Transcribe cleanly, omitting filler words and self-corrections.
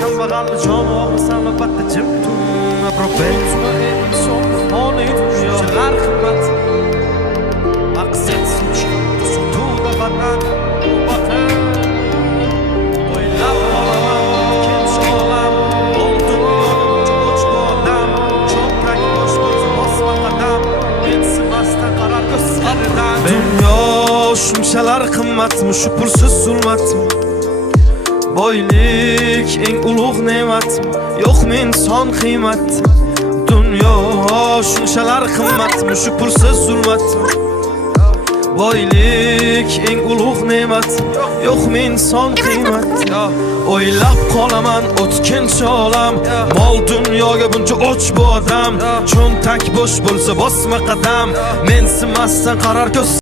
Kambag'al jon salmoqda jimtum Propenso inson holi shalar qimmat Maqsad sutuda vatan vatan O'ylab qolaman ikkinchi olam Oldin yo'q odam Cho'ntak bosh bo'lsa bosma qadam Mensimasdan qarar ko'zlaridan Dunyo shunchalar qimmatmi shu pulsiz zulmatmi Boylik eng ulug' ne'matmi yo'qmi inson qiymat Dunyo shunchalar qimmatmi shu pulsiz zulmatmi Boylik eng ulug' ne'matmi yo'qmi inson qiymat O'ylab qolaman o'tkinchi olam Mol dunyoga buncha och bu odam Cho'ntak bo'sh bo'lsa bosma qadam Mensimasdan qarar ko'z